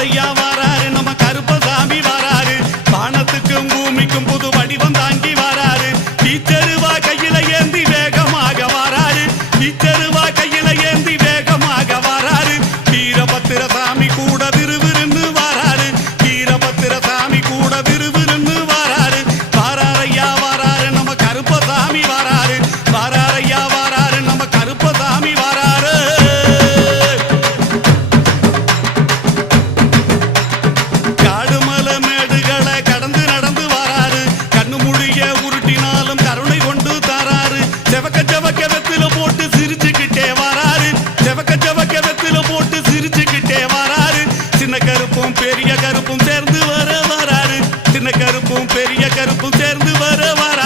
ஐயா உருட்டினாலும் கருணை கொண்டு தராரு செவக்க செவக்க வெத்தில போட்டு சிரிச்சுக்கிட்டே வராரு செவக்க செவக்க வெத்தில போட்டு சிரிச்சுக்கிட்டே வராரு சின்ன கருப்பும் பெரிய கருப்பும் சேர்ந்து வர வராரு சின்ன கருப்பும் பெரிய கருப்பும் சேர்ந்து வர வர